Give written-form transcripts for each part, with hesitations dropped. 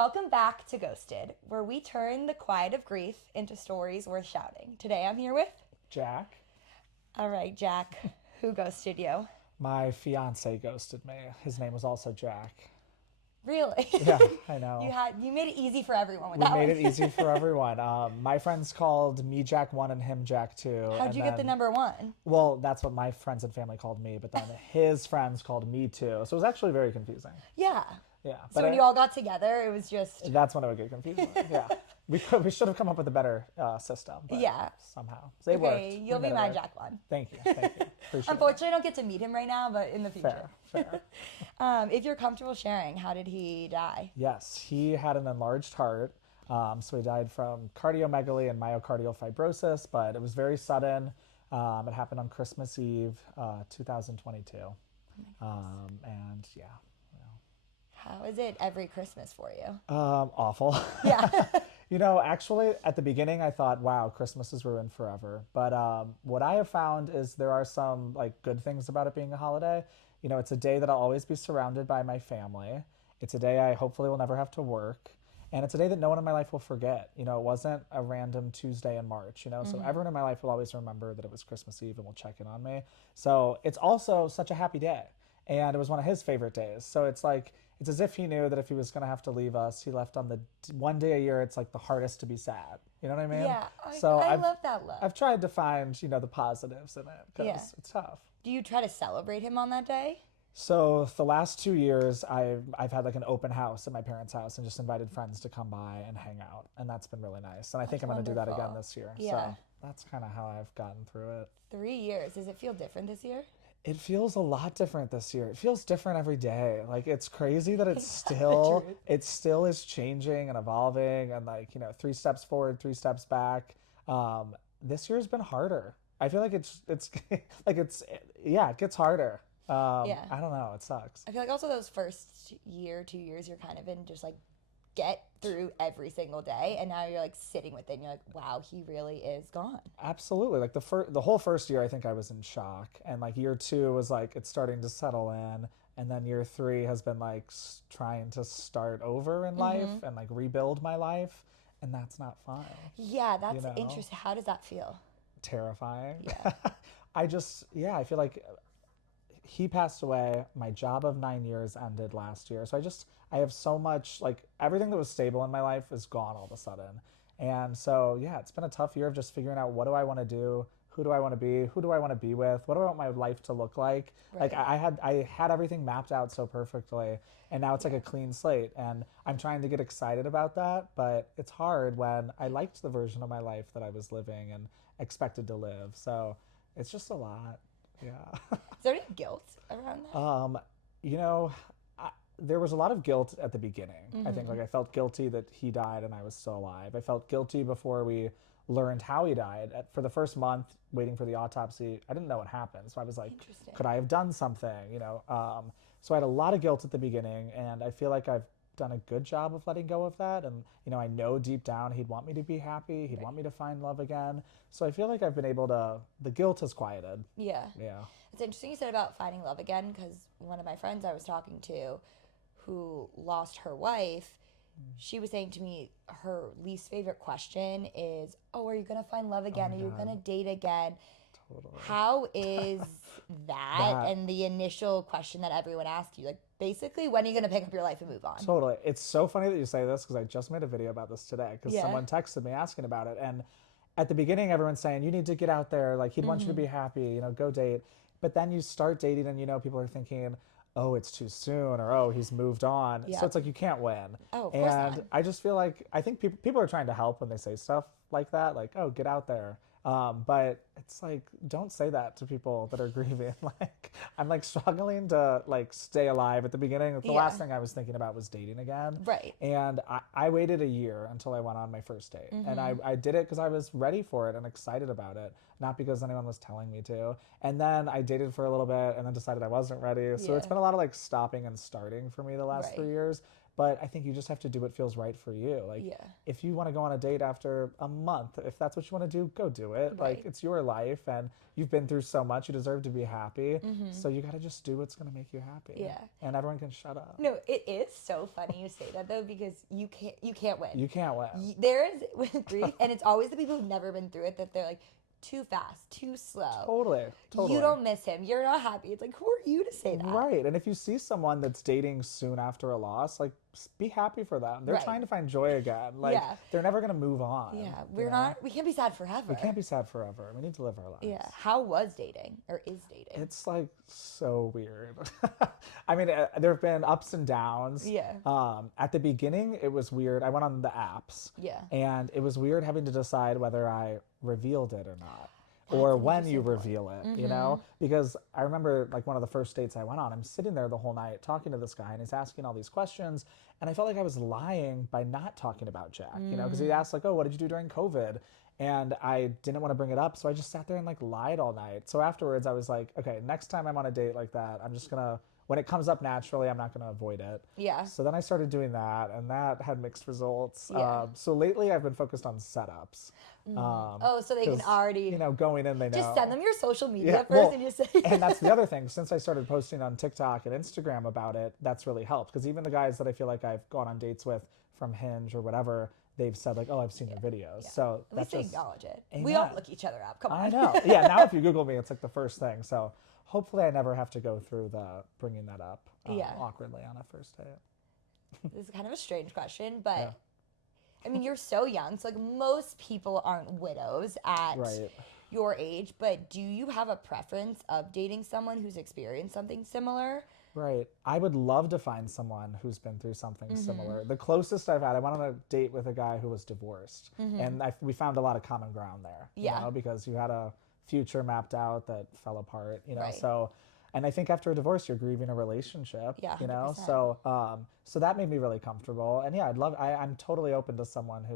welcome back to Ghosted, where we turn the quiet of grief into stories worth shouting. Today I'm here with... Jack. All right, Jack, who ghosted you? My fiance ghosted me. His name was also Jack. Really? Yeah, I know. You made it easy for everyone with We that made one. it easy for everyone. My friends called me Jack 1 and him Jack 2. How'd you get the number one? Well, that's what my friends and family called me, but then his friends called me 2. So it was actually very confusing. Yeah. Yeah. So when you all got together, it was just... That's when it would get confusing. Yeah. We should have come up with a better system. But Yeah. Somehow. They worked. Okay, you'll be my Jack one. Thank you. Appreciate Unfortunately, I don't get to meet him right now, but in the future. Fair. If you're comfortable sharing, how did he die? Yes, he had an enlarged heart. So he died from cardiomegaly and myocardial fibrosis, but it was very sudden. It happened on Christmas Eve, 2022. And yeah. How is it every Christmas for you? Awful. Yeah. Actually, at the beginning, I thought, wow, Christmas is ruined forever. But what I have found is there are some good things about it being a holiday. It's a day that I'll always be surrounded by my family. It's a day I hopefully will never have to work. And it's a day that no one in my life will forget. It wasn't a random Tuesday in March, So everyone in my life will always remember that it was Christmas Eve and will check in on me. So it's also such a happy day. And it was one of his favorite days. So it's as if he knew that if he was going to have to leave us, he left on the one day a year. It's the hardest to be sad. You know what I mean? Yeah. I love that love. I've tried to find, the positives in it because it's tough. Do you try to celebrate him on that day? So the last 2 years, I've had an open house at my parents' house and just invited friends to come by and hang out. And that's been really nice. And I think I'm going to do that again this year. Yeah. So that's kind of how I've gotten through it. 3 years. Does it feel different this year? It feels a lot different this year. It feels different every day. It's crazy that it still is changing and evolving and 3 steps forward, 3 steps back. This year's been harder. I feel like it gets harder. Yeah. I don't know. It sucks. I feel like also those first year, 2 years, you're kind of in just get through every single day, and now you're sitting with it and you're wow, he really is gone. Absolutely. The whole first year I think I was in shock, and year 2 was it's starting to settle in, and then year 3 has been trying to start over in life and rebuild my life, and that's not fun. Yeah, that's interesting. How does that feel? Terrifying. Yeah. I feel like he passed away. My job of 9 years ended last year. So I have so much, everything that was stable in my life is gone all of a sudden. And so, yeah, it's been a tough year of just figuring out what do I want to do? Who do I want to be? Who do I want to be with? What do I want my life to look like? Right. I had everything mapped out so perfectly, and now it's a clean slate. And I'm trying to get excited about that, but it's hard when I liked the version of my life that I was living and expected to live. So it's just a lot. Yeah. Is there any guilt around that? There was a lot of guilt at the beginning. I think I felt guilty that he died and I was still alive. I felt guilty before we learned how he died. For the first month, waiting for the autopsy, I didn't know what happened. So I was could I have done something? So I had a lot of guilt at the beginning, and I feel like I've done a good job of letting go of that. And, I know deep down he'd want me to be happy. He'd want me to find love again. So I feel like I've been able to, the guilt has quieted. Yeah. Yeah. It's interesting you said about finding love again, because one of my friends I was talking to who lost her wife, she was saying to me her least favorite question is, oh, are you going to find love again? Are you going to date again? Totally. How is that? And the initial question that everyone asks you, basically, when are you going to pick up your life and move on? Totally. It's so funny that you say this, because I just made a video about this today, because someone texted me asking about it. And at the beginning, everyone's saying, you need to get out there. He'd want you to be happy, go date. But then you start dating and, people are thinking, oh, it's too soon, or oh, he's moved on. Yeah. So it's you can't win. Oh, of course and not. I just feel I think people are trying to help when they say stuff like that, oh, get out there. But it's don't say that to people that are grieving. I'm struggling to stay alive at the beginning. The last thing I was thinking about was dating again. Right. And I waited a year until I went on my first date. And I did it because I was ready for it and excited about it, not because anyone was telling me to. And then I dated for a little bit and then decided I wasn't ready. So it's been a lot of stopping and starting for me the last 3 years. But I think you just have to do what feels right for you. Like, Yeah. if you want to go on a date after a month, if that's what you want to do, go do it. Right. Like, it's your life, and you've been through so much. You deserve to be happy. So you got to just do what's going to make you happy. Yeah. And everyone can shut up. No, it is so funny you say that though, because you can't win. You can't win. There is with grief, and it's always the people who've never been through it that they're like, too fast, too slow. Totally. You don't miss him. You're not happy. It's like, who are you to say that? Right. And if you see someone that's dating soon after a loss, like, be happy for them. They're Right. trying to find joy again. Like, Yeah. they're never going to move on. Yeah, you we can't be sad forever. We can't be sad forever. We need to live our lives. Yeah. How was dating or is dating? It's like so weird. I mean, there have been ups and downs. Yeah. At the beginning, it was weird. I went on the apps. Yeah. And it was weird having to decide whether I revealed it or not. Or That's an when you interesting reveal it, you know? Because I remember, like, one of the first dates I went on, I'm sitting there the whole night talking to this guy, and he's asking all these questions, and I felt like I was lying by not talking about Jack, you know? Because he asked, like, oh, what did you do during COVID? And I didn't want to bring it up, so I just sat there and, like, lied all night. So afterwards, I was like, okay, next time I'm on a date like that, I'm just gonna, when it comes up naturally, I'm not gonna avoid it. Yeah. So then I started doing that, and that had mixed results. Yeah. So lately, I've been focused on setups. Oh, so they can 'cause, already you know, going in, they know. just send them your social media Yeah, first well, and just say. And that's the other thing. Since I started posting on TikTok and Instagram about it, that's really helped. Because even the guys that I feel like I've gone on dates with from Hinge or whatever, they've said like, "Oh, I've seen your videos." So At that's least they just. acknowledge it. We all look each other up. Come on. I know. Yeah. Now, if you Google me, it's like the first thing. So hopefully, I never have to go through the bringing that up awkwardly on a first date. This is kind of a strange question, but Yeah. I mean, you're so young, so like most people aren't widows at Right. your age. But do you have a preference of dating someone who's experienced something similar? Right. I would love to find someone who's been through something Mm-hmm. similar. The closest I've had, I went on a date with a guy who was divorced, and we found a lot of common ground there. Mm-hmm. Yeah. You know, because you had a future mapped out that fell apart. You know, Right. so. And I think after a divorce, you're grieving a relationship. Yeah, You know, 100%. so that made me really comfortable. And yeah, I'm totally open to someone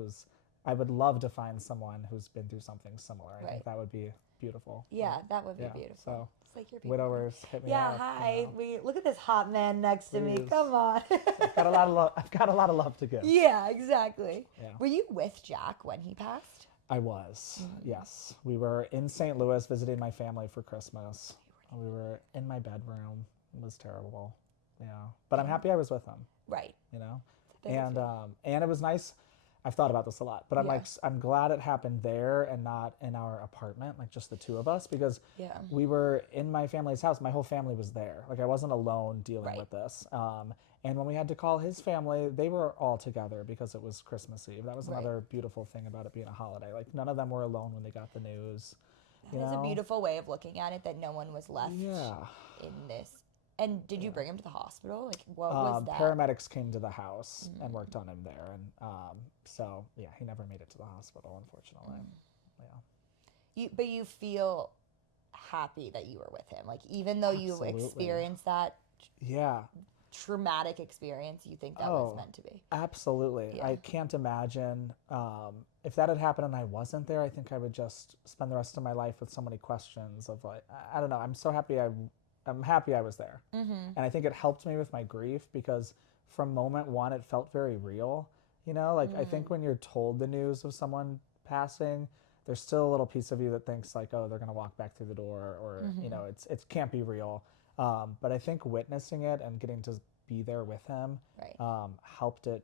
I would love to find someone who's been through something similar. I Right. think that would be beautiful. Yeah, that would be Yeah, beautiful. so It's like your people. widowers, hit me Yeah, up. hi. You know. We look at this hot man next to me. Please. Come on. I've got a lot of love. I've got a lot of love to give. Yeah, exactly. Yeah. Were you with Jack when he passed? I was. Mm-hmm. Yes, we were in St. Louis visiting my family for Christmas. We were in my bedroom. It was terrible. Yeah, but I'm happy I was with him. Right. You know, That is and it was nice. I've thought about this a lot, but I'm Yeah. like, I'm glad it happened there and not in our apartment, like just the two of us, because Yeah. we were in my family's house. My whole family was there. Like I wasn't alone dealing Right. with this. And when we had to call his family, they were all together because it was Christmas Eve. That was Right. another beautiful thing about it being a holiday. Like none of them were alone when they got the news. That is a beautiful way of looking at it, that no one was left Yeah. in this. And did you bring him to the hospital? Like, what was that? Paramedics came to the house and worked on him there, and so yeah, he never made it to the hospital, unfortunately. Yeah. But you feel happy that you were with him. Like, even though you Absolutely. experienced that Yeah. traumatic experience, you think that was meant to be. Absolutely. Yeah. I can't imagine if that had happened and I wasn't there. I think I would just spend the rest of my life with so many questions of like, I don't know. I'm so happy. I'm happy I was there, and I think it helped me with my grief because from moment one it felt very real. You know, like I think when you're told the news of someone passing, there's still a little piece of you that thinks like, oh, they're gonna walk back through the door, or you know, it can't be real. But I think witnessing it and getting to be there with him Right. helped it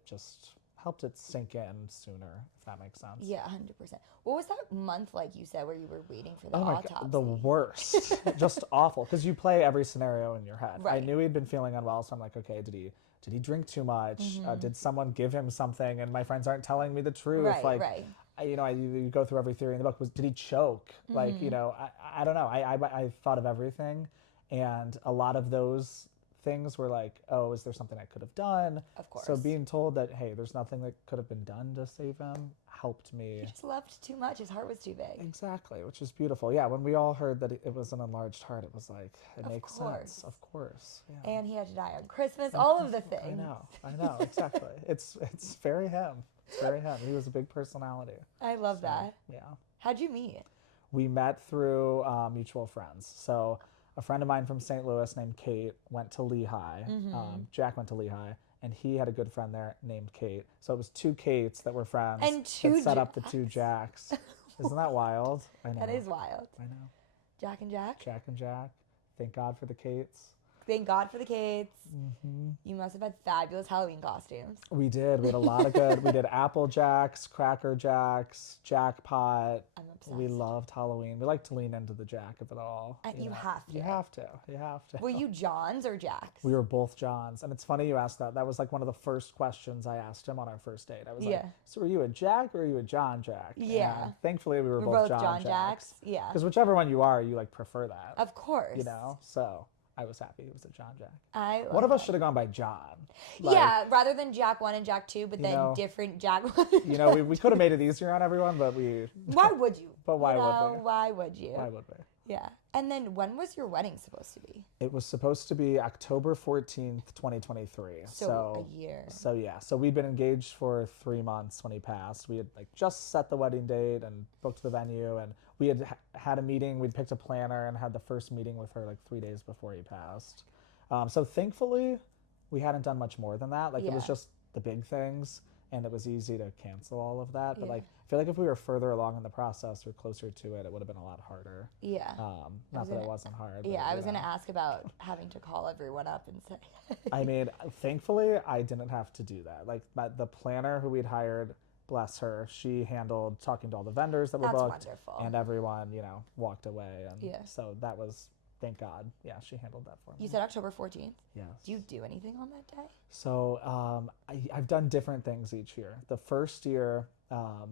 sink in sooner, if that makes sense. Yeah, 100%. What was that month like you said where you were waiting for the Oh my autopsy? God, the worst. Just awful. Because you play every scenario in your head. I Right. knew he'd been feeling unwell, so I'm like, okay, did he drink too much? Did someone give him something? And my friends aren't telling me the truth. Right, like, right. You go through every theory in the book. Did he choke? Like, you know, I don't know. I thought of everything, and a lot of those things were like, oh, is there something I could have done? Of course. So being told that, hey, there's nothing that could have been done to save him helped me. He just loved too much. His heart was too big. Exactly, which is beautiful. Yeah, when we all heard that it was an enlarged heart, it was like, it Of makes course. sense. Of course. Yeah. And he had to die on Christmas, all of the things. I know, exactly. It's very him. It's very him. He was a big personality. I love that. Yeah. How'd you meet? We met through mutual friends. So a friend of mine from St. Louis named Kate went to Lehigh. Jack went to Lehigh. and he had a good friend there named Kate. So it was 2 Kates that were friends And 2 that set up the 2 Jacks. Isn't that wild? I know. That is wild. I know. Jack and Jack. Jack and Jack. Thank God for the Kates. Thank God for the Kates. Mm-hmm. You must have had fabulous Halloween costumes. We did. We had a lot of good. We did Apple Jacks, Cracker Jacks, Jackpot. I'm obsessed. We loved Halloween. We like to lean into the Jack of it all. You have to. You have to. You have to. Were you Johns or Jacks? We were both Johns. And it's funny you asked that. That was like one of the first questions I asked him on our first date. I was like, so were you a Jack or were you a John Jack? Yeah. And thankfully, we were both John Jacks. Yeah. Because whichever one you are, you like prefer that. Of course. You know? So I was happy it was a John Jack. One of us should have gone by John. Like, yeah, rather than Jack 1 and Jack 2, but then different Jack 1 You know, we could have made it easier on everyone, but we... Why would you? But why would we? Why would you? Why would we? Yeah. And then when was your wedding supposed to be? It was supposed to be October 14th, 2023. So a year. So yeah. So we'd been engaged for 3 months when he passed. We had like just set the wedding date and booked the venue, and we had had a meeting. We'd picked a planner and had the first meeting with her like 3 days before he passed. So thankfully, we hadn't done much more than that. Like it was just the big things, and it was easy to cancel all of that. But like, I feel like if we were further along in the process or closer to it, it would have been a lot harder. Yeah. Not that it wasn't hard. Yeah, but, I was going to ask about having to call everyone up and say. I mean, thankfully, I didn't have to do that. Like the planner who we'd hired, bless her, she handled talking to all the vendors that were booked. Wonderful. And everyone, walked away. And so that was... Thank God. Yeah, she handled that for me. You said October 14th? Yes. Do you do anything on that day? So I've done different things each year. The first year,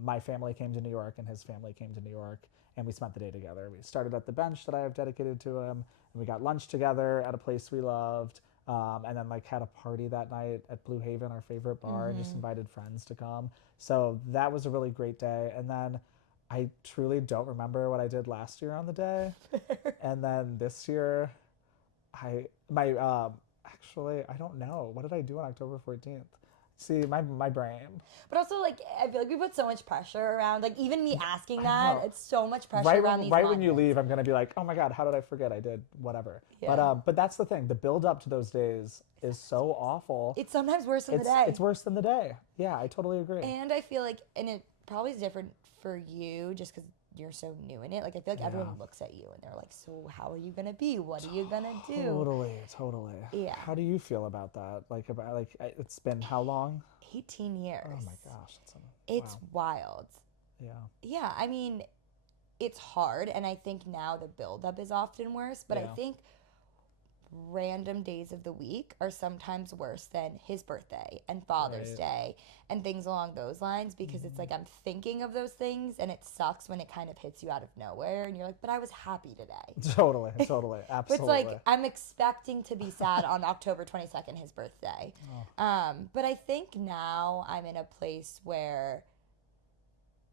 my family came to New York and his family came to New York, and we spent the day together. We started at the bench that I have dedicated to him, and we got lunch together at a place we loved, and then like had a party that night at Blue Haven, our favorite bar, and just invited friends to come. So that was a really great day. And then I truly don't remember what I did last year on the day. And then this year, actually, I don't know. What did I do on October 14th? See, my brain. But also, like, I feel like we put so much pressure around, like, even me asking that, it's so much pressure around these Right when you leave, I'm going to be like, oh my God, how did I forget I did whatever. Yeah. But that's the thing. The build up to those days is so awful. It's sometimes worse than the day. It's worse than the day. Yeah, I totally agree. And I feel like, and it probably is different for you just because you're so new in it. Like, I feel like everyone looks at you and they're like, so how are you going to be? What are you going to do? Totally. Yeah. How do you feel about that? It's been how long? 18 years. Oh my gosh. It's wild. Yeah. Yeah. I mean, it's hard. And I think now the buildup is often worse. But I think random days of the week are sometimes worse than his birthday and Father's Day and things along those lines, because it's like I'm thinking of those things and it sucks when it kind of hits you out of nowhere and you're like, but I was happy today. Totally. Absolutely. But it's like I'm expecting to be sad on October 22nd, his birthday. But I think now I'm in a place where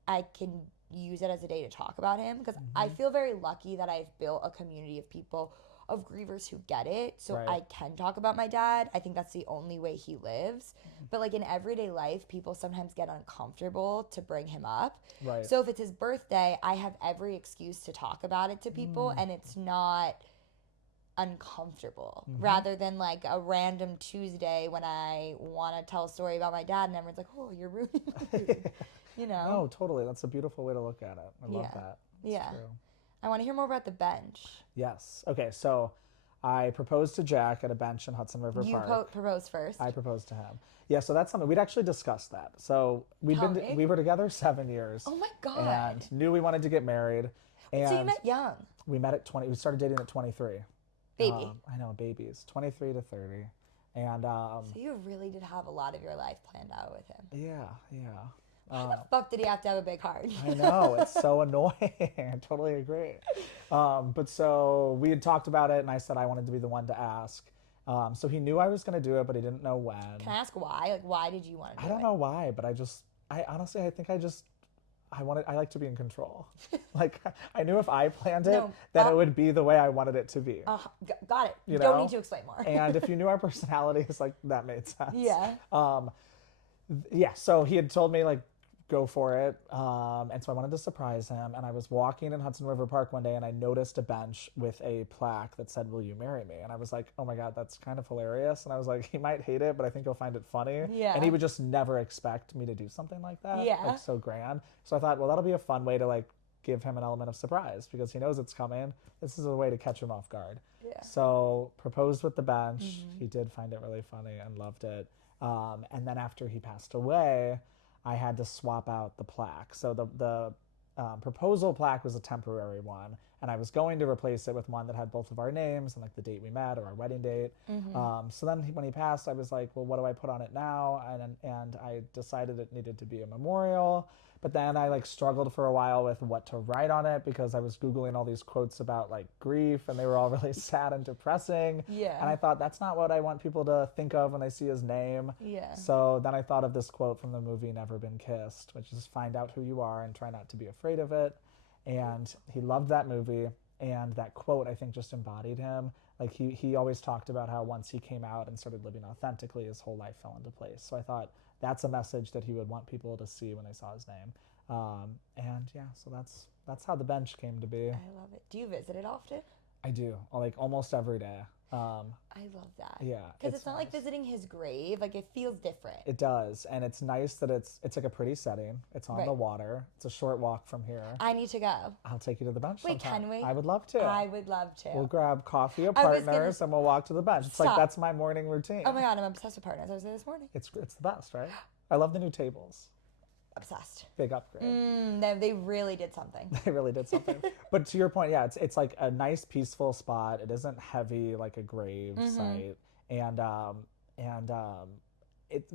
I can use it as a day to talk about him, because I feel very lucky that I've built a community of people, of grievers who get it, so I can talk about my dad. I think that's the only way he lives. But like in everyday life, people sometimes get uncomfortable to bring him up. Right. So if it's his birthday, I have every excuse to talk about it to people, and it's not uncomfortable, rather than like a random Tuesday when I want to tell a story about my dad and everyone's like, oh, you're ruining my mood. No, totally. That's a beautiful way to look at it. I love that. That's true. I want to hear more about the bench. Yes. Okay, so I proposed to Jack at a bench in Hudson River Park. You proposed first. I proposed to him. Yeah, so that's something we'd actually discussed that. So we were together 7 years. Oh my God. And knew we wanted to get married. And so you met young. We met at 20. We started dating at 23. Baby. I know, babies. 23 to 30. And so you really did have a lot of your life planned out with him. Yeah. How the fuck did he have to have a big heart? I know, it's so annoying. I totally agree. But so we had talked about it, and I said I wanted to be the one to ask. So he knew I was going to do it, but he didn't know when. Can I ask why? Like, why did you want to do it? I don't know why, but I honestly think I like to be in control. Like, I knew if I planned it, then it would be the way I wanted it to be. Got it. You don't need to explain more. And if you knew our personalities, like, that made sense. Yeah. So he had told me, like, go for it. And so I wanted to surprise him. And I was walking in Hudson River Park one day and I noticed a bench with a plaque that said, "Will you marry me?" And I was like, oh my God, that's kind of hilarious. And I was like, he might hate it, but I think he'll find it funny. Yeah. And he would just never expect me to do something like that. Yeah. Like so grand. So I thought, well, that'll be a fun way to like give him an element of surprise because he knows it's coming. This is a way to catch him off guard. Yeah. So proposed with the bench. He did find it really funny and loved it. And then after he passed away, I had to swap out the plaque. So the proposal plaque was a temporary one, and I was going to replace it with one that had both of our names and like the date we met or our wedding date. So then when he passed, I was like, well, what do I put on it now? And I decided it needed to be a memorial. But then I like struggled for a while with what to write on it because I was Googling all these quotes about like grief and they were all really sad and depressing. Yeah. And I thought that's not what I want people to think of when they see his name. Yeah. So then I thought of this quote from the movie Never Been Kissed, which is find out who you are and try not to be afraid of it. And he loved that movie. And that quote, I think, just embodied him. Like he always talked about how once he came out and started living authentically, his whole life fell into place. So I thought that's a message that he would want people to see when they saw his name. And yeah, so that's how the bench came to be. I love it. Do you visit it often? I do, like almost every day. I love that. Yeah, Because it's not like visiting his grave. Like, it feels different. It does, and it's nice that it's like a pretty setting. It's on the water. It's a short walk from here. I need to go. I'll take you to the bench Wait, sometime. can we? I would love to. I would love to. We'll grab coffee at I was Partners and we'll walk to the bench. It's like Stop. that's my morning routine. Oh my God, I'm obsessed with Partners. I was there this morning. It's the best, right? I love the new tables. Obsessed. Big upgrade. They really did something. They really did something. But to your point, yeah, it's like a nice peaceful spot. It isn't heavy like a grave site, and it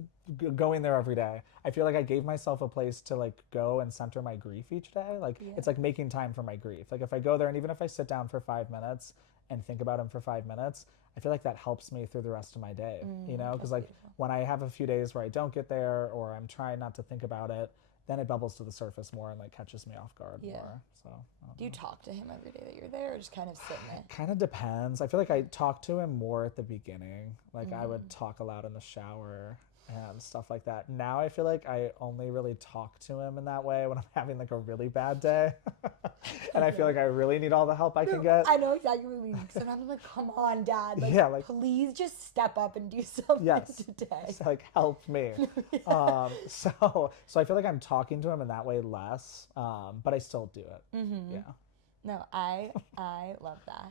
going there every day. I feel like I gave myself a place to like go and center my grief each day. Like it's like making time for my grief. Like if I go there and even if I sit down for 5 minutes and think about him for 5 minutes, I feel like that helps me through the rest of my day. You know, because like when I have a few days where I don't get there or I'm trying not to think about it, then it bubbles to the surface more and like catches me off guard more. So do you talk to him every day that you're there, or just kind of sit in it? Kind of depends. I feel like I talk to him more at the beginning. Like I would talk a lot in the shower and stuff like that. Now I feel like I only really talk to him in that way when I'm having like a really bad day. And I feel like I really need all the help I can get. I know exactly what you mean. Sometimes I'm like, come on, Dad. Like, Yeah, like- please just step up and do something today. It's like help me. So I feel like I'm talking to him in that way less, but I still do it. Yeah. No, I love that.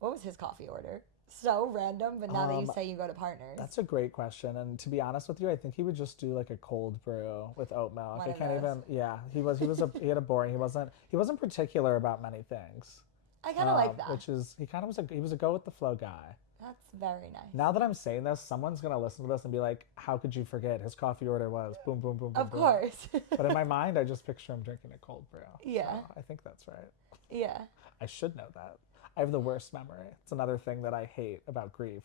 What was his coffee order? So random, but now that you say you go to Partners. That's a great question, and to be honest with you, I think he would just do like a cold brew with oat milk. One I of can't those. even. Yeah, he had a boring. He wasn't particular about many things. I kind of like that. Which is he was a go with the flow guy. That's very nice. Now that I'm saying this, someone's gonna listen to this and be like, "How could you forget? His coffee order was boom, boom, boom, boom." Of boom." course. But in my mind, I just picture him drinking a cold brew. Yeah. So I think that's right. Yeah. I should know that. I have the worst memory. It's another thing that I hate about grief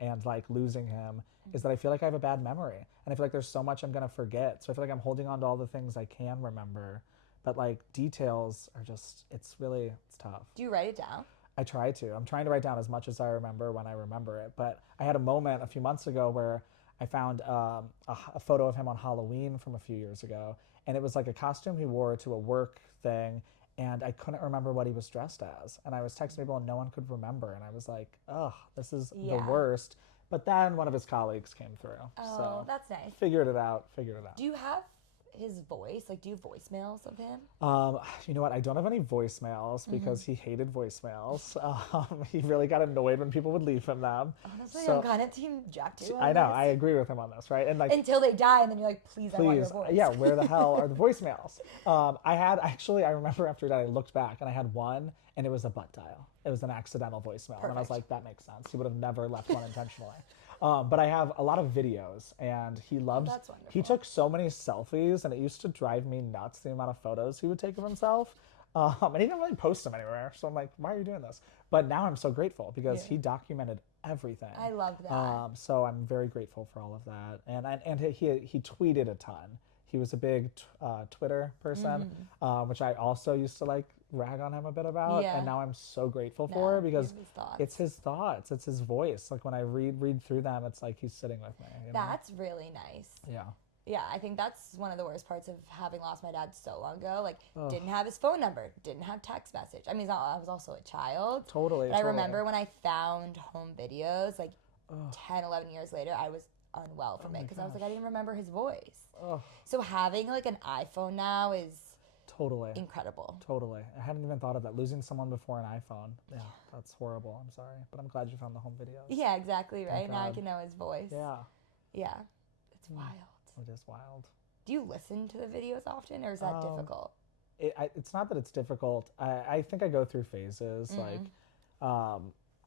and like losing him is that I feel like I have a bad memory. And I feel like there's so much I'm going to forget. So I feel like I'm holding on to all the things I can remember. But like details are just, it's tough. Do you write it down? I try to. I'm trying to write down as much as I remember when I remember it. But I had a moment a few months ago where I found a photo of him on Halloween from a few years ago. And it was like a costume he wore to a work thing. And I couldn't remember what he was dressed as. And I was texting people and no one could remember. And I was like, ugh, this is the worst. But then one of his colleagues came through. Oh, so that's nice. Figured it out. Do you have his voice? Like, do you have voicemails of him? You know what? I don't have any voicemails because he hated voicemails. He really got annoyed when people would leave him them. Honestly, So- I'm kind of team Jack too. I know. I agree with him on this, right? And like, Until they die, and then you're like, please, I want your please, voice. yeah, where the hell are the voicemails? I remember after that, I looked back and I had one and it was a butt dial. It was an accidental voicemail. And I was like, that makes sense. He would have never left one intentionally. But I have a lot of videos and he loves, That's wonderful. he took so many selfies and it used to drive me nuts the amount of photos he would take of himself. And he didn't really post them anywhere. So I'm like, why are you doing this? But now I'm so grateful because he documented everything. I love that. So I'm very grateful for all of that. And he tweeted a ton. He was a big Twitter person, which I also used to like rag on him a bit about. Yeah. And now I'm so grateful for because his thoughts. it's his thoughts. It's his voice. Like when I read through them, it's like he's sitting with me. You know? That's really nice. Yeah. Yeah, I think that's one of the worst parts of having lost my dad so long ago. Like, Ugh. didn't have his phone number, didn't have text message. I mean, I was also a child. Totally, But I totally. remember when I found home videos, like Ugh. 10, 11 years later, I was unwell from it because I was like, I didn't remember his voice. Ugh. So having like an iPhone now is Totally. incredible. Totally. I hadn't even thought of that. Losing someone before an iPhone. Yeah, that's horrible. I'm sorry. But I'm glad you found the home videos. Yeah, exactly, right? Thank Now I God. can know his voice. Yeah. Yeah. It's wild. It is wild. Do you listen to the videos often, or is that difficult? It's not that it's difficult. I think I go through phases. Like,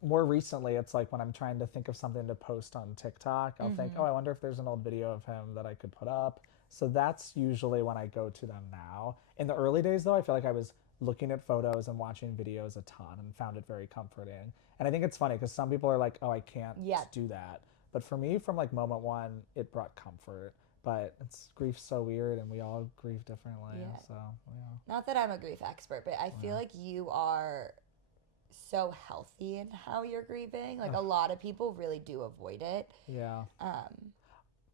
more recently, it's like when I'm trying to think of something to post on TikTok, I'll think, oh, I wonder if there's an old video of him that I could put up. So that's usually when I go to them now. In the early days, though, I feel like I was looking at photos and watching videos a ton and found it very comforting. And I think it's funny because some people are like, oh, I can't do that. But for me, from like moment one, it brought comfort. But grief's so weird, and we all grieve differently. Yeah. So, yeah. Not that I'm a grief expert, but I feel like you are so healthy in how you're grieving. Like, a lot of people really do avoid it. Yeah.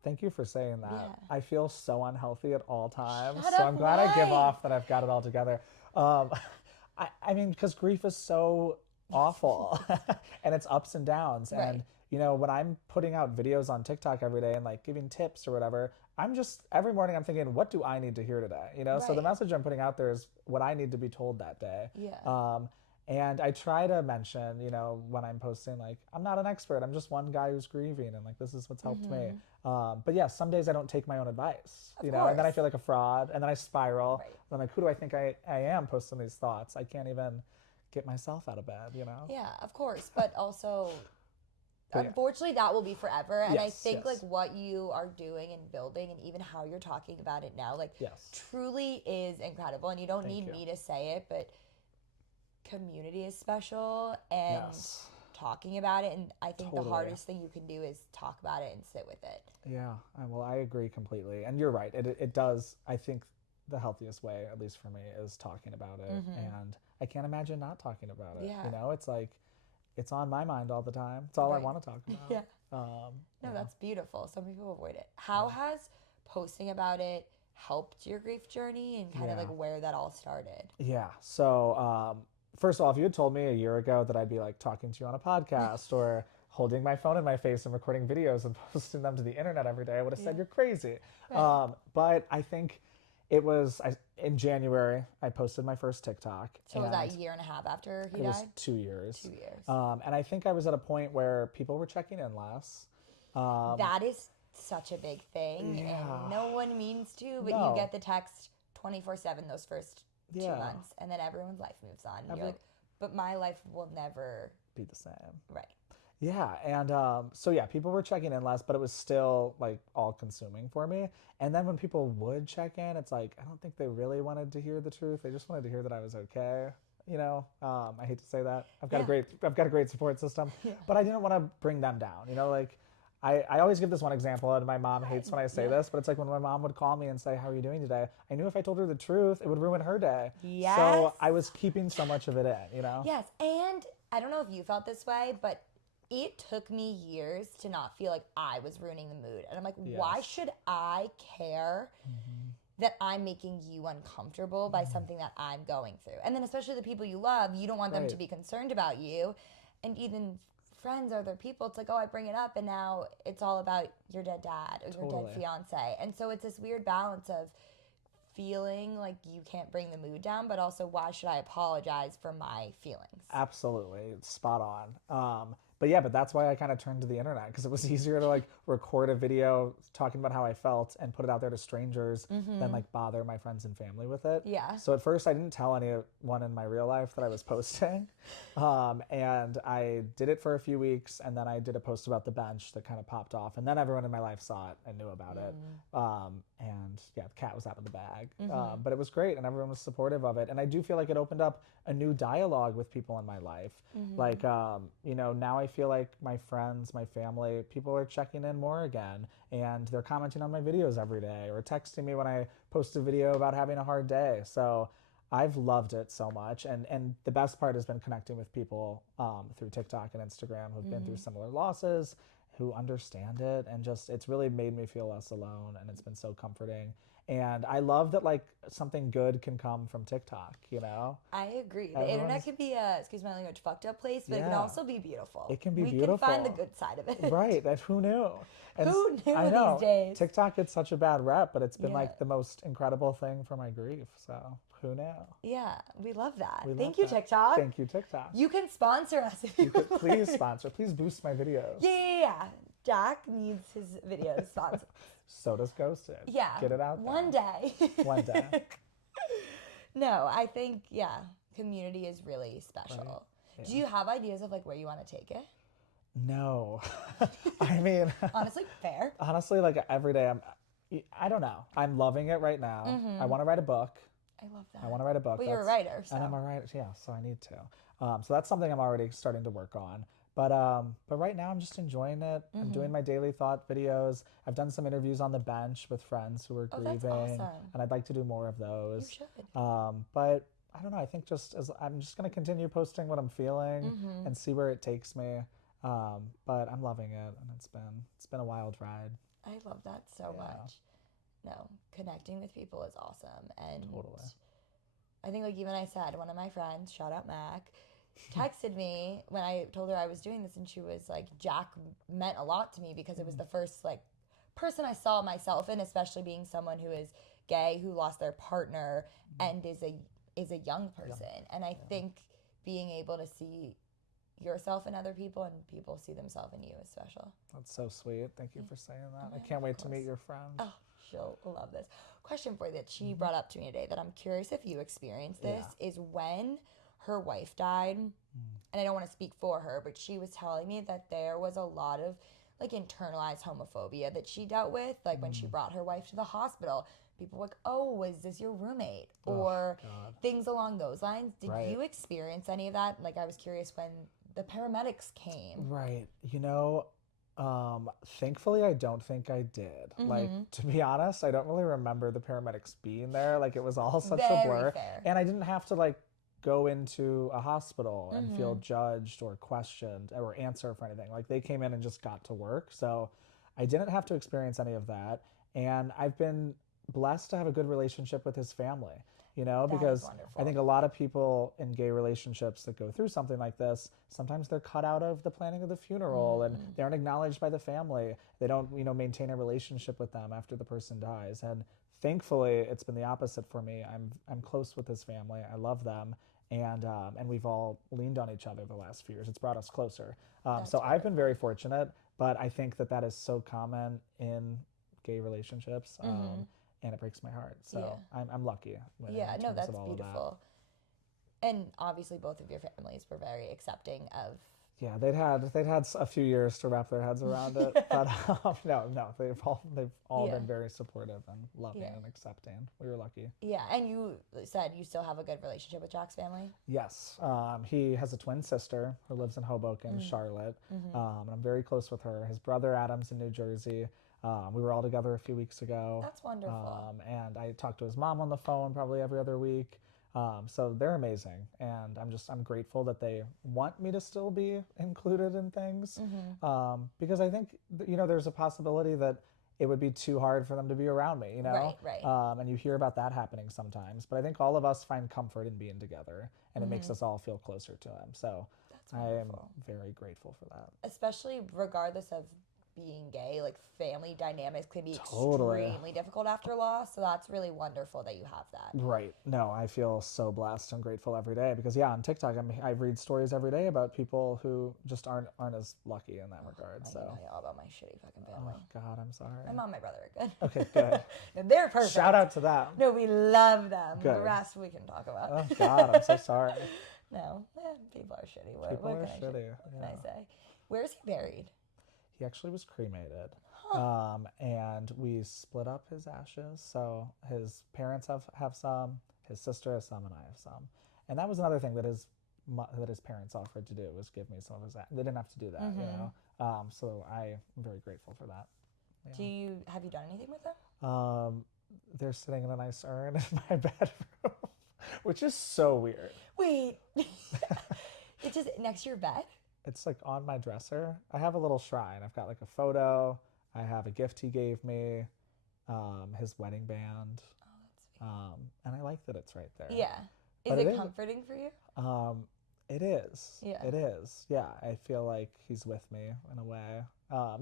Thank you for saying that. Yeah. I feel so unhealthy at all times. Shut so up, I'm glad I give why? off that I've got it all together. I mean, because grief is so awful and it's ups and downs. Right. And, you know, when I'm putting out videos on TikTok every day and like giving tips or whatever, I'm just, every morning I'm thinking, what do I need to hear today? You know, so the Right. message I'm putting out there is what I need to be told that day. Yeah. And I try to mention, you know, when I'm posting, like, I'm not an expert. I'm just one guy who's grieving, and like, this is what's helped me. But yeah, some days I don't take my own advice, Of you know, and then I course. feel like a fraud, and then I spiral. Right. I'm like, who do I think I am posting these thoughts? I can't even get myself out of bed, you know? Yeah, of course. But also, But yeah. unfortunately, that will be forever. And I Yes, think yes. like what you are doing and building, and even how you're talking about it now, like Yes. truly is incredible. And you don't Thank need you. me to say it, but community is special, and Yes. talking about it. And I think Totally. the hardest thing you can do is talk about it and sit with it. Yeah, well, I agree completely. And you're right. It does, I think the healthiest way, at least for me, is talking about it. And I can't imagine not talking about it. Yeah. You know, it's like, it's on my mind all the time. It's all I Right. want to talk about. Yeah. No, No, that's beautiful. Some people avoid it. How has posting about it helped your grief journey, and kind of Yeah. like where that all started? Yeah. So, first of all, if you had told me a year ago that I'd be like talking to you on a podcast or holding my phone in my face and recording videos and posting them to the internet every day, I would have said you're crazy. Right. But I think it was in January, I posted my first TikTok. So was that a and year and a half after he it was died? 2 years. 2 years. And I think I was at a point where people were checking in less. That is such a big thing, Yeah. and no one means to, but No. you get the text 24/7 those first 2 Yeah. months, and then everyone's life moves on. And Every- you're like, but my life will never. Be the same. Right. Yeah, and so yeah, people were checking in less, but it was still like all consuming for me. And then when people would check in, it's like I don't think they really wanted to hear the truth. They just wanted to hear that I was okay. You know, I hate to say that. I've got a great support system, but I didn't want to bring them down. You know, like I always give this one example, and my mom hates when I say this, but it's like when my mom would call me and say, "How are you doing today?" I knew if I told her the truth, it would ruin her day. Yes. So I was keeping so much of it in. You know. Yes, and I don't know if you felt this way, but it took me years to not feel like I was ruining the mood. And I'm like, why Yes. should I care that I'm making you uncomfortable by something that I'm going through? And then especially the people you love, you don't want them to Right. be concerned about you. And even friends or other people, it's like, oh, I bring it up and now it's all about your dead dad or your Totally. dead fiance. And so it's this weird balance of feeling like you can't bring the mood down, but also why should I apologize for my feelings? Absolutely, it's spot on. But that's why I kind of turned to the internet, because it was easier to like record a video talking about how I felt and put it out there to strangers than like bother my friends and family with it. Yeah. So at first I didn't tell anyone in my real life that I was posting, and I did it for a few weeks, and then I did a post about the bench that kind of popped off, and then everyone in my life saw it and knew about it. And yeah, the cat was out of the bag, but it was great, and everyone was supportive of it, and I do feel like it opened up a new dialogue with people in my life. Like, you know, now I feel like my friends, my family, people are checking in more again, and they're commenting on my videos every day or texting me when I post a video about having a hard day. So I've loved it so much, and the best part has been connecting with people through TikTok and Instagram who've been through similar losses who understand it, and just it's really made me feel less alone, and it's been so comforting. And I love that like something good can come from TikTok, you know? I agree. The Everyone's internet can be a, excuse my language, fucked up place, but it can Yeah. also be beautiful. It can be we beautiful. can find the good side of it. Right, that who knew? And Who knew I know, these days? TikTok gets such a bad rep, but it's been Yeah. like the most incredible thing for my grief. So who knew? Yeah, we love that. We Thank love you, that. TikTok. Thank you, TikTok. You can sponsor us if you, You could would please like. sponsor. Please boost my videos. Yeah. Jack needs his videos sponsored. So does Ghosted. Yeah. Get it out there. One day. One day. No, I think, yeah, community is really special. Right. Do you have ideas of like where you want to take it? No. I mean, Honestly, fair. honestly, like every day I don't know. I'm loving it right now. I want to write a book. I love that. I want to write a book. Well, you're a writer, so. And I'm a writer, yeah, so I need to. So that's something I'm already starting to work on. But right now I'm just enjoying it. I'm doing my daily thought videos. I've done some interviews on the bench with friends who are Oh, that's grieving, awesome. and I'd like to do more of those. You should. But I don't know. I think just as I'm just gonna continue posting what I'm feeling and see where it takes me. But I'm loving it, and it's been a wild ride. I love that so much. No, connecting with people is awesome. And Totally. I think like even I said, one of my friends, shout out Mac, texted me when I told her I was doing this, and she was like, Jack meant a lot to me because it was the first like person I saw myself in, especially being someone who is gay, who lost their partner and is a young person. And I think being able to see yourself in other people and people see themselves in you is special. That's so sweet. Thank you for saying that. I can't wait to meet your friend. Oh, she'll love this. Question for you that she brought up to me today that I'm curious if you experienced this is when her wife died, and I don't want to speak for her, but she was telling me that there was a lot of like internalized homophobia that she dealt with, like when she brought her wife to the hospital. People were like, oh, was this your roommate? Or things along those lines. Did you experience any of that? Like, I was curious when the paramedics came. Right. You know, thankfully, I don't think I did. Like, to be honest, I don't really remember the paramedics being there. Like, it was all such a blur. Fair. And I didn't have to, like, go into a hospital and feel judged or questioned or answer for anything. Like, they came in and just got to work. So I didn't have to experience any of that. And I've been blessed to have a good relationship with his family. You know, because I think a lot of people in gay relationships that go through something like this, sometimes they're cut out of the planning of the funeral and they aren't acknowledged by the family. They don't, you know, maintain a relationship with them after the person dies. And thankfully, it's been the opposite for me. I'm close with his family. I love them. And we've all leaned on each other the last few years. It's brought us closer. So I've been very fortunate, but I think that that is so common in gay relationships. And it breaks my heart. So I'm lucky. No, that's beautiful. And obviously both of your families were very accepting of. Yeah, they'd had a few years to wrap their heads around it. But no, they've all been very supportive and loving and accepting. We were lucky. Yeah, and you said you still have a good relationship with Jack's family? Yes. He has a twin sister who lives in Hoboken, Charlotte. And I'm very close with her. His brother Adam's in New Jersey. We were all together a few weeks ago. That's wonderful. And I talked to his mom on the phone probably every other week. So they're amazing. And I'm grateful that they want me to still be included in things. Because I think, you know, there's a possibility that it would be too hard for them to be around me, you know? Right. And you hear about that happening sometimes. But I think all of us find comfort in being together. And it makes us all feel closer to him. So I am very grateful for that. Especially regardless of being gay, like family dynamics can be extremely difficult after loss. So that's really wonderful that you have that. Right. No, I feel so blessed and grateful every day because on TikTok, I read stories every day about people who just aren't as lucky in that regard. I So know all about my shitty fucking family. Oh God, I'm sorry. My mom and my brother are good. Okay, good. No, they're perfect. Shout out to them. No, we love them. Good. The rest we can talk about. Oh God, I'm so sorry. No, people are shitty. People what are can shitty. Can I say? Where is he buried? He actually was cremated. And we split up his ashes. So his parents have some, his sister has some, and I have some. And that was another thing that his parents offered to do was give me some of his. They didn't have to do that, you know. So I'm very grateful for that. Yeah. Have you done anything with them? They're sitting in a nice urn in my bedroom, which is so weird. Wait, it's just next to your bed? It's like on my dresser. I have a little shrine. I've got like a photo. I have a gift he gave me, his wedding band, Oh, that's sweet. and I like that it's right there. Yeah. Is But it comforting for you? It is. Yeah. It is. Yeah, I feel like he's with me in a way.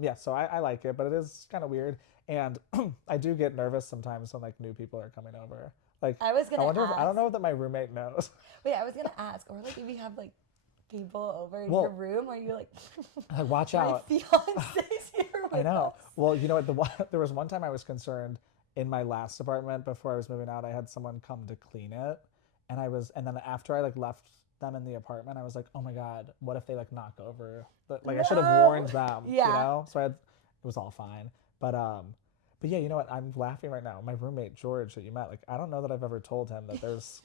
Yeah, so I like it, but it is kind of weird, and I do get nervous sometimes when like new people are coming over. Like I was gonna wonder if I don't ask. know that my roommate knows. Wait, I was gonna ask, or like if you have like people over in Well, your room, or you like, Like, watch my out. fiance's here with I know. us. Well, you know what? There was one time I was concerned in my last apartment before I was moving out. I had someone come to clean it, and then after I like left them in the apartment, I was like, oh my god, what if they like knock over? Like I should have No. warned them. Yeah. You know. So it was all fine. But yeah, you know what? I'm laughing right now. My roommate George that you met, like I don't know that I've ever told him that there's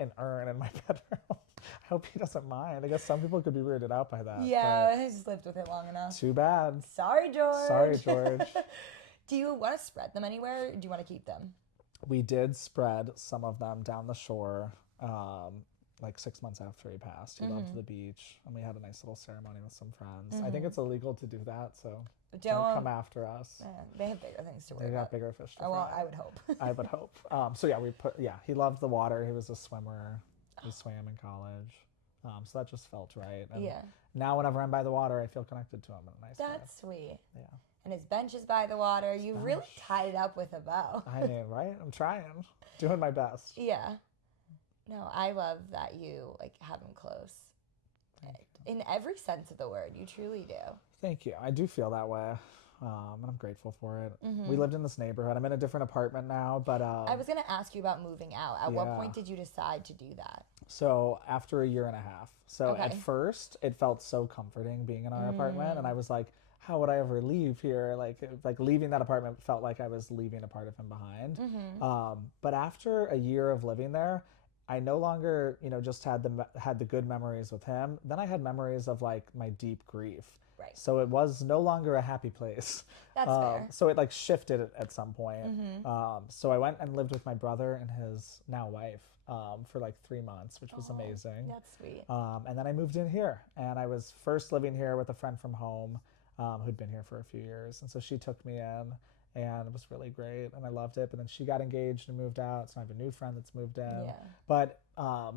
an urn in my bedroom. I hope he doesn't mind. I guess some people could be weirded out by that. Yeah, I just lived with it long enough. Too bad. Sorry, George. Sorry, George. Do you want to spread them anywhere? Or do you want to keep them? We did spread some of them down the shore, like 6 months after he passed. He loved the beach, and we had a nice little ceremony with some friends. I think it's illegal to do that, so don't come after us. They have bigger things to worry They about. got bigger fish to Well, fry. I would hope. I would hope. So yeah, he loved the water. He was a swimmer. He swam in college. So that just felt right. And Yeah. now whenever I'm by the water, I feel connected to him in a nice way. That's sweet. Yeah. And his bench is by the water. You really tied it up with a bow. I mean, right? I'm trying. Doing my best. Yeah. No, I love that you like have him close. In every sense of the word, you truly do. Thank you. I do feel that way. And I'm grateful for it. We lived in this neighborhood. I'm in a different apartment now, but I was going to ask you about moving out. At what Yeah. point did you decide to do that? so after a year and a half. So at Okay. first, it felt so comforting being in our apartment, and I was like, how would I ever leave here? Like leaving that apartment felt like I was leaving a part of him behind. But after a year of living there, I no longer, just had the good memories with him. Then I had memories of like my deep grief. Right. So it was no longer a happy place. That's fair. So it like shifted at some point. So I went and lived with my brother and his now wife for like 3 months, which was amazing. That's sweet. And then I moved in here, and I was first living here with a friend from home who'd been here for a few years. And so she took me in, and it was really great, and I loved it. But then she got engaged and moved out, so I have a new friend that's moved in. Yeah. But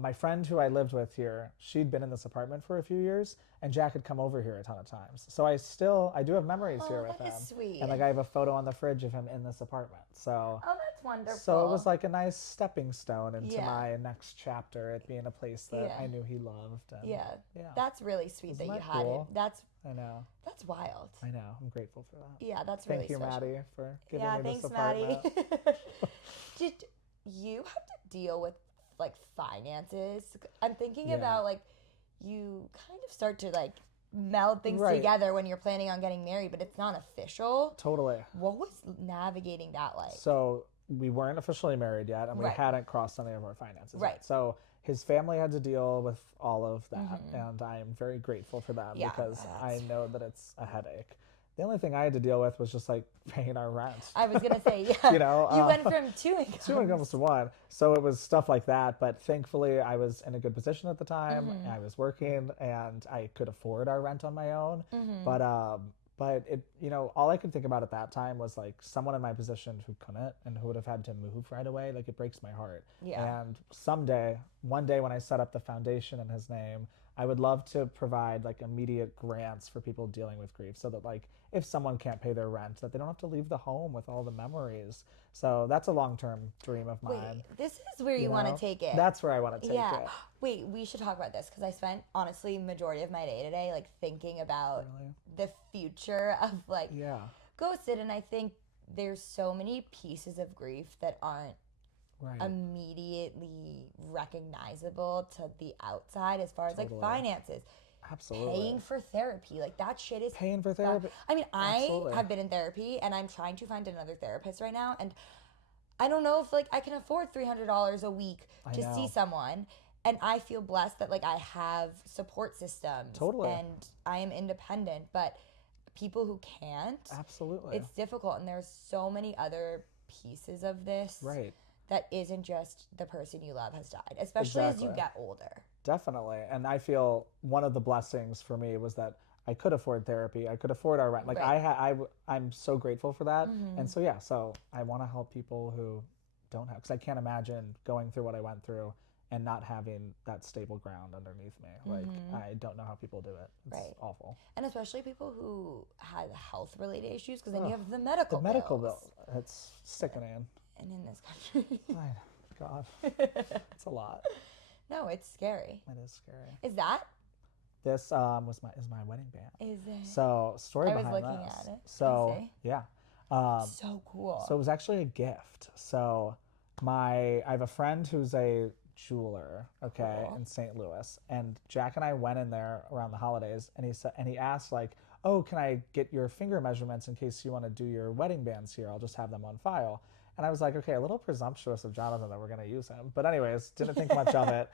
my friend who I lived with here, she'd been in this apartment for a few years, and Jack had come over here a ton of times. So I do have memories here with that him. is sweet. And like I have a photo on the fridge of him in this apartment. So Oh, that's wonderful. so it was like a nice stepping stone into Yeah. my next chapter, it being a place that Yeah. I knew he loved. And Yeah. yeah. That's really sweet that Isn't you that had cool? it. That's wild. I know. I'm grateful for that. Yeah, that's really Thank you, special. Maddie, for giving Yeah, me thanks, this Maddie. apartment. Did you have to deal with like finances? I'm thinking Yeah. about like you kind of start to like meld things Right. together when you're planning on getting married, but it's not official. Totally. What was navigating that like? So we weren't officially married yet, and we Right. hadn't crossed any of our finances Right. yet. So his family had to deal with all of that, and I am very grateful for them Yeah, because I that's know that it's a headache. The only thing I had to deal with was just like paying our rent. I was gonna say, yeah. You know, you went from two incomes. Two incomes to one. So it was stuff like that. But thankfully, I was in a good position at the time. I was working, and I could afford our rent on my own. But it, all I could think about at that time was like someone in my position who couldn't and who would have had to move right away. Like it breaks my heart. Yeah. And one day when I set up the foundation in his name, I would love to provide like immediate grants for people dealing with grief, so that like if someone can't pay their rent, that they don't have to leave the home with all the memories. So that's a long-term dream of mine. Wait, this is where you want to take it. That's where I want to take Yeah. it. Wait, we should talk about this because I spent honestly majority of my day today like thinking about Really? the future of like Yeah. ghosted, and I think there's so many pieces of grief that aren't Right. immediately recognizable to the outside as far as like Totally. finances. Absolutely. Paying for therapy, like that shit is Paying for therapy. I mean, Absolutely. I have been in therapy and I'm trying to find another therapist right now, and I don't know if like I can afford $300 a week to see know. someone. And I feel blessed that like I have support systems. Totally. And I am independent, but people who can't, Absolutely. it's difficult. And there's so many other pieces of this Right. that isn't just the person you love has died, especially as you Exactly. get older. Definitely. And I feel one of the blessings for me was that I could afford therapy. I could afford our rent. Like Right. I'm so grateful for that. And so yeah, so I want to help people who don't have, because I can't imagine going through what I went through and not having that stable ground underneath me. Like I don't know how people do it. It's Right. awful. And especially people who had health related issues, because then you Ugh. have the medical The medical bills. bill. It's sickening. And in this country. I, God, it's a lot. No, it's scary. It is scary. Is that? This is my wedding band. Is it? So story I was behind looking this. at it. So I see. yeah, So cool. so it was actually a gift. So I have a friend who's a jeweler, okay, Cool. in St. Louis, and Jack and I went in there around the holidays, and he asked like, oh, can I get your finger measurements in case you want to do your wedding bands here? I'll just have them on file. And I was like, okay, a little presumptuous of Jonathan that we're gonna use him, but anyways, didn't think much of it.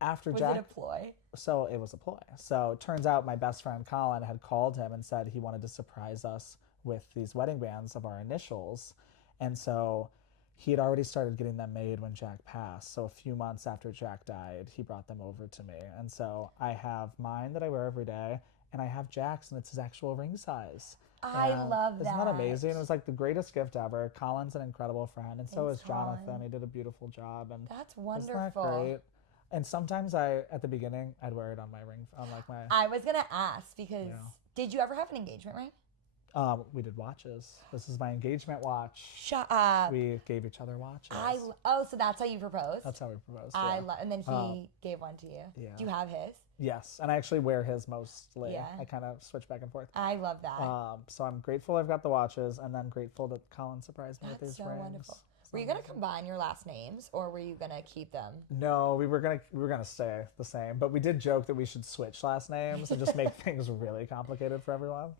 After Was Jack, it a ploy? so it was a ploy. So it turns out my best friend Colin had called him and said he wanted to surprise us with these wedding bands of our initials. And so he had already started getting them made when Jack passed. So a few months after Jack died, he brought them over to me. And so I have mine that I wear every day, and I have Jack's, and it's his actual ring size. I And love that. Isn't that amazing? It was like the greatest gift ever. Colin's an incredible friend, and so Thanks, is Jonathan. Colin. He did a beautiful job. And That's isn't that wonderful. great? And sometimes at the beginning, I'd wear it on my ring, on like my. I was gonna ask because Yeah. did you ever have an engagement ring? We did watches. This is my engagement watch. Shut up. We gave each other watches. So that's how you proposed. That's how we proposed. I Yeah. love, and then he gave one to you. yeah. Do you have his? Yes, and I actually wear his mostly. Yeah. I kind of switch back and forth. I love that. So I'm grateful I've got the watches, and then grateful that Colin surprised me with That's these so rings. wonderful. So Were you gonna combine your last names, or were you gonna keep them? No, we were gonna stay the same, but we did joke that we should switch last names and just make things really complicated for everyone.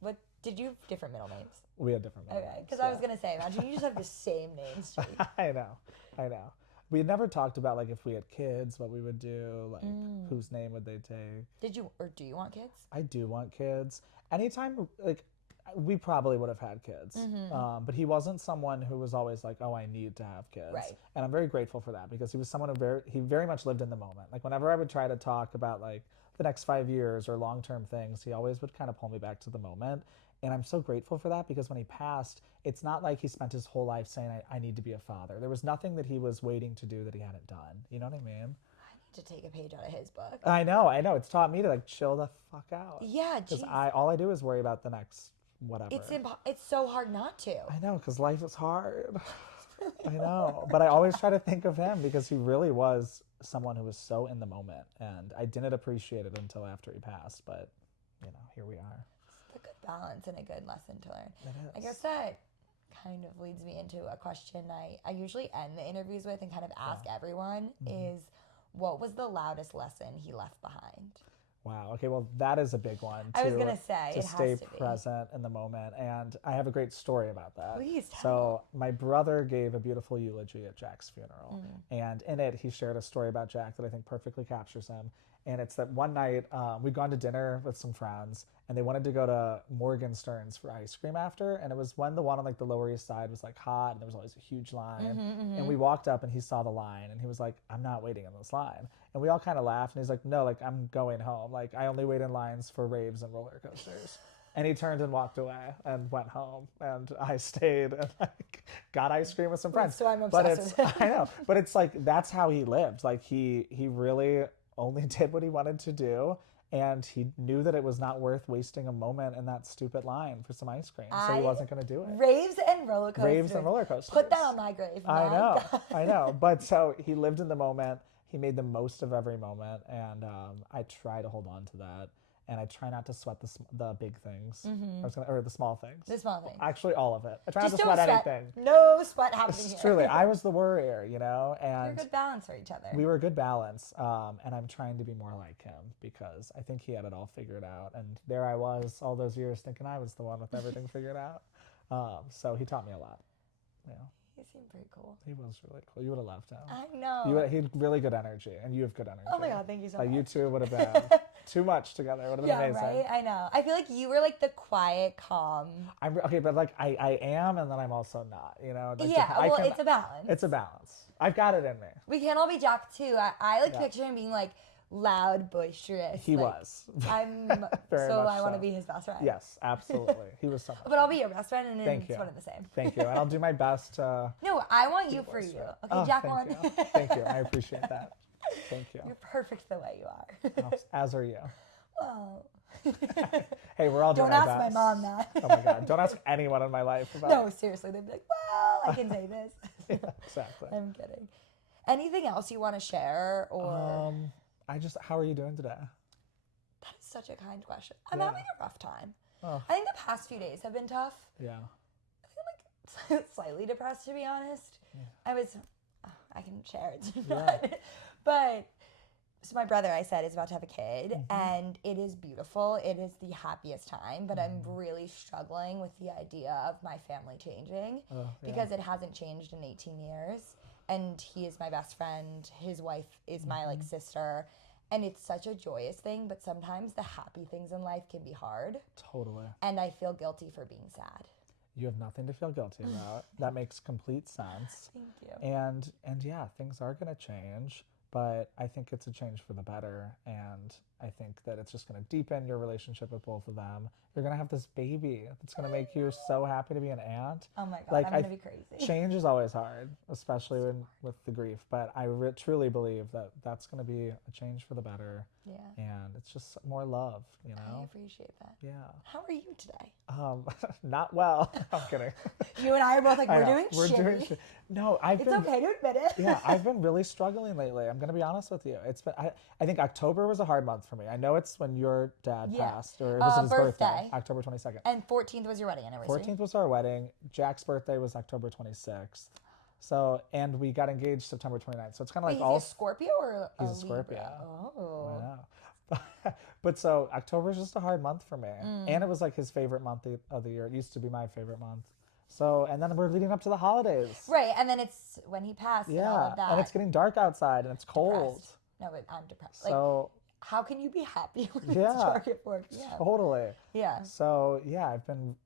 What did you have different middle names? We had different names. Okay, because I was gonna say, imagine you just have the same names. I know. We had never talked about like if we had kids, what we would do, like whose name would they take. Did you or do you want kids? I do want kids. Anytime, like, we probably would have had kids, but he wasn't someone who was always like, "Oh, I need to have kids." Right. And I'm very grateful for that because he was someone he very much lived in the moment. Like whenever I would try to talk about like the next 5 years or long-term things, he always would kind of pull me back to the moment. And I'm so grateful for that because when he passed, it's not like he spent his whole life saying, I need to be a father. There was nothing that he was waiting to do that he hadn't done. You know what I mean? I need to take a page out of his book. I know. It's taught me to like chill the fuck out. Yeah, Because geez. all I do is worry about the next whatever. It's so hard not to. I know, because life is hard. I know. But I always try to think of him because he really was someone who was so in the moment. And I didn't appreciate it until after he passed. But, here we are. It's a good balance and a good lesson to learn. It I is. guess that kind of leads me into a question I usually end the interviews with and kind of ask everyone is, what was the loudest lesson he left behind? Wow. Okay. Well, that is a big one. I was gonna say, to it has stay to be. present in the moment, and I have a great story about that. Please tell. So my brother gave a beautiful eulogy at Jack's funeral, and in it he shared a story about Jack that I think perfectly captures him. And it's that one night we'd gone to dinner with some friends, and they wanted to go to Morgenstern's for ice cream after. And it was when the one on like the Lower East Side was like hot, and there was always a huge line. And we walked up, and he saw the line, and he was like, "I'm not waiting in this line." And we all kind of laughed, and he's like, "No, like I'm going home. Like I only wait in lines for raves and roller coasters." And he turned and walked away and went home, and I stayed and like got ice cream with some friends. So I'm but obsessed with I know, but it's like that's how he lived. Like he really only did what he wanted to do, and he knew that it was not worth wasting a moment in that stupid line for some ice cream, so he wasn't going to do it. Raves and roller coasters. Raves and roller coasters. Put that on my grave. I My know, God. I know. But so he lived in the moment. He made the most of every moment, and I try to hold on to that. And I try not to sweat the big things, or the small things. The small things. Actually, all of it. I try Just not to don't sweat sweat. anything. No sweat happening here. Truly, I was the worrier, You're and a good balance for each other. we were a good balance. And I'm trying to be more like him because I think he had it all figured out. And there I was all those years thinking I was the one with everything figured out. So he taught me a lot. Yeah. He's seemed pretty cool. He was really cool. You would have loved him. I know. He had really good energy, and you have good energy. Oh my God, thank you so like much. you two would have been too much together. It would have been amazing. Right? I know. I feel like you were like the quiet, calm. Okay, but like I am, and then I'm also not. You know. Like It's a balance. It's a balance. I've got it in me. We can't all be Jack too. I like picture him being like loud, boisterous. He like, was. I'm Very so much I want to so. be his best friend. Yes, absolutely. He was so much But I'll be your best friend, and then Thank it's you. one of the same. Thank you, and I'll do my best to. No, I want you for you. Okay, Jack thank won. you. Thank you. I appreciate that. Thank you. You're perfect the way you are. As are you. Oh. Hey, we're all doing Don't our ask best. my mom that. Oh my God! Don't ask anyone in my life about. No, seriously, they'd be like, "Well, I can say this." Yeah, exactly. I'm kidding. Anything else you want to share, or? How are you doing today? That is such a kind question. I'm having a rough time. Oh. I think the past few days have been tough. Yeah. I think I'm like slightly depressed, to be honest. Yeah. I can share it. Not, but so my brother, I said, is about to have a kid, and it is beautiful. It is the happiest time, but I'm really struggling with the idea of my family changing because it hasn't changed in 18 years. And he is my best friend. His wife is my like sister. And it's such a joyous thing, but sometimes the happy things in life can be hard. Totally. And I feel guilty for being sad. You have nothing to feel guilty about. That makes complete sense. Thank you. And yeah, things are going to change, but I think it's a change for the better. And I think that it's just going to deepen your relationship with both of them. You're going to have this baby that's going to make you so happy to be an aunt. Oh my God, like, I'm going to be crazy. Change is always hard, especially with the grief. But I truly believe that that's going to be a change for the better. Yeah. And it's just more love, you know? I appreciate that. Yeah. How are you today? Not well. I'm kidding. You and I are both like, we're doing shitty. No, It's okay to admit it. Yeah, I've been really struggling lately. I'm going to be honest with you. It's been, I think October was a hard month for me. I know it's when your dad passed, or it was his birthday, October 22nd. And 14th was your wedding anniversary. 14th was our wedding. Jack's birthday was October 26th. So, and we got engaged September 29th. So it's kind of like all. He's a Scorpio or He's a Scorpio. Oh. I know. But so October is just a hard month for me. And it was like his favorite month of the year. It used to be my favorite month. So, and then we're leading up to the holidays. Right, and then it's when he passed and all of that. And it's getting dark outside and it's cold. Depressed. No, but I'm depressed. So, like, how can you be happy when it's dark at 4 p.m.? Totally. Yeah. So, yeah,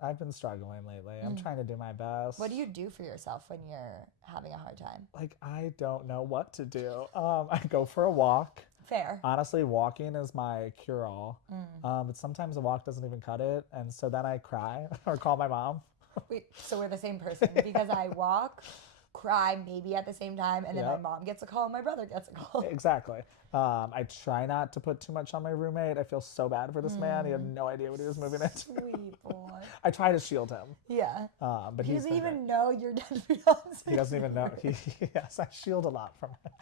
I've been struggling lately. I'm trying to do my best. What do you do for yourself when you're having a hard time? Like, I don't know what to do. I go for a walk. Fair. Honestly, walking is my cure-all. But sometimes a walk doesn't even cut it. And so then I cry or call my mom. Wait, so we're the same person because I walk, cry maybe at the same time, and then my mom gets a call and my brother gets a call. Exactly. I try not to put too much on my roommate. I feel so bad for this man. He had no idea what he was moving into. Sweet boy. I try to shield him. Yeah. But he doesn't even know you're dead fiance. He doesn't even know. Yes, I shield a lot from him.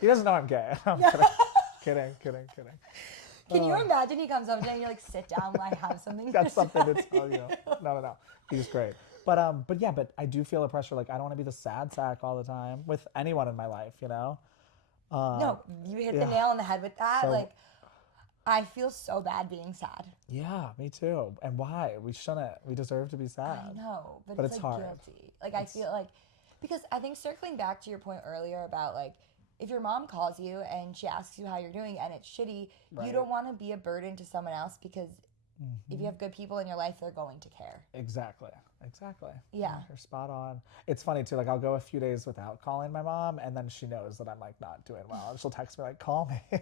He doesn't know I'm gay. I'm kidding. Can you imagine he comes up today and you're like, sit down, I have something Got to something say. to tell you. No. He's great. But I do feel a pressure. Like, I don't want to be the sad sack all the time with anyone in my life, you know? No, you hit the nail on the head with that. So, like, I feel so bad being sad. Yeah, me too. And why? We shouldn't. We deserve to be sad. I know, but it's like hard. guilty. Like, I feel like, because I think circling back to your point earlier about like, if your mom calls you and she asks you how you're doing and it's shitty, you don't want to be a burden to someone else because if you have good people in your life, they're going to care. Exactly. Yeah. You're spot on. It's funny too, like I'll go a few days without calling my mom and then she knows that I'm like not doing well and she'll text me like, call me.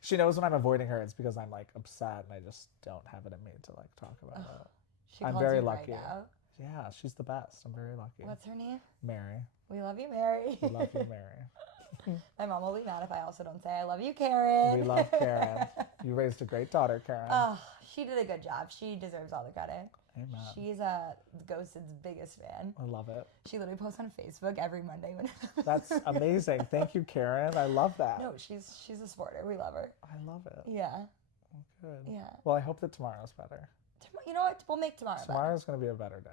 She knows when I'm avoiding her, it's because I'm like upset and I just don't have it in me to like talk about it. I'm very lucky. Right now. Yeah, she's the best. I'm very lucky. What's her name? Mary. We love you, Mary. We love you, Mary. My mom will be mad if I also don't say I love you, Karen. We love Karen. You raised a great daughter, Karen. Oh, she did a good job. She deserves all the credit. Amen. She's Ghosted's biggest fan. I love it. She literally posts on Facebook every Monday when. That's amazing. Thank you, Karen. I love that. No, she's a supporter. We love her. I love it. Yeah. Oh, good. Yeah. Well, I hope that tomorrow's better. You know what? We'll make tomorrow. Tomorrow's going to be a better day.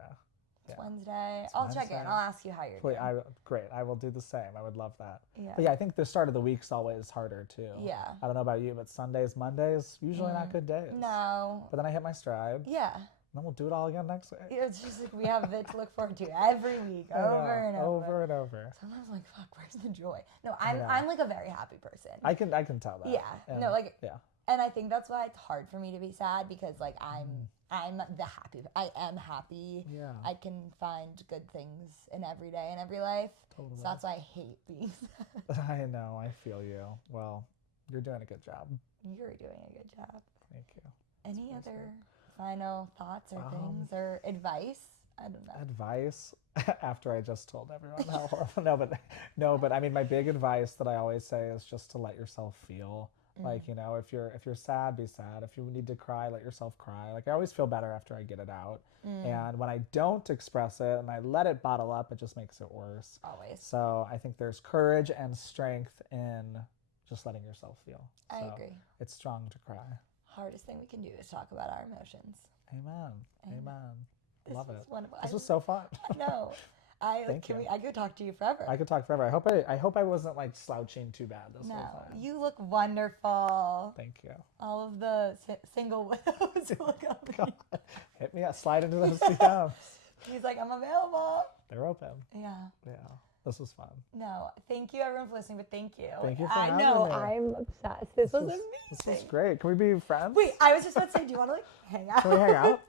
It's Wednesday. I'll check in. I'll ask you how you're doing. Great. I will do the same. I would love that. Yeah. But yeah, I think the start of the week's always harder too. Yeah. I don't know about you, but Sundays, Mondays, usually not good days. No. But then I hit my stride. Yeah. then we'll do it all again next week. It's just like we have it to look forward to every week, over and over. Over and over. Sometimes I'm like, fuck, where's the joy? No, I'm like a very happy person. I can tell that. Yeah. And, no, like yeah. And I think that's why it's hard for me to be sad, because like I'm the happy. I am happy. Yeah. I can find good things in every day and every life. Totally. So that's why I hate being sad. I know. I feel you. Well, you're doing a good job. You're doing a good job. Thank you. Any other final thoughts or things or advice? I don't know. Advice after I just told everyone how horrible. No, but I mean, my big advice that I always say is just to let yourself feel. Like, you know, if you're sad, be sad. If you need to cry, let yourself cry. Like, I always feel better after I get it out. And when I don't express it and I let it bottle up, it just makes it worse. Always. So I think there's courage and strength in just letting yourself feel. I agree. It's strong to cry. Hardest thing we can do is talk about our emotions. Amen. This Love was it. wonderful. This was so fun. I know. Thank you. I could talk to you forever. I could talk forever. I hope I wasn't like slouching too bad this whole time. You look wonderful. Thank you. All of the single widows look up at you. Hit me up. Slide into those DMs. He's like, I'm available. They're open. Yeah. This was fun. No, thank you everyone for listening, but thank you. Thank you for I having know, me. I'm obsessed. This was amazing. This was great. Can we be friends? Wait, I was just about to say, do you want to like hang out? Can we hang out?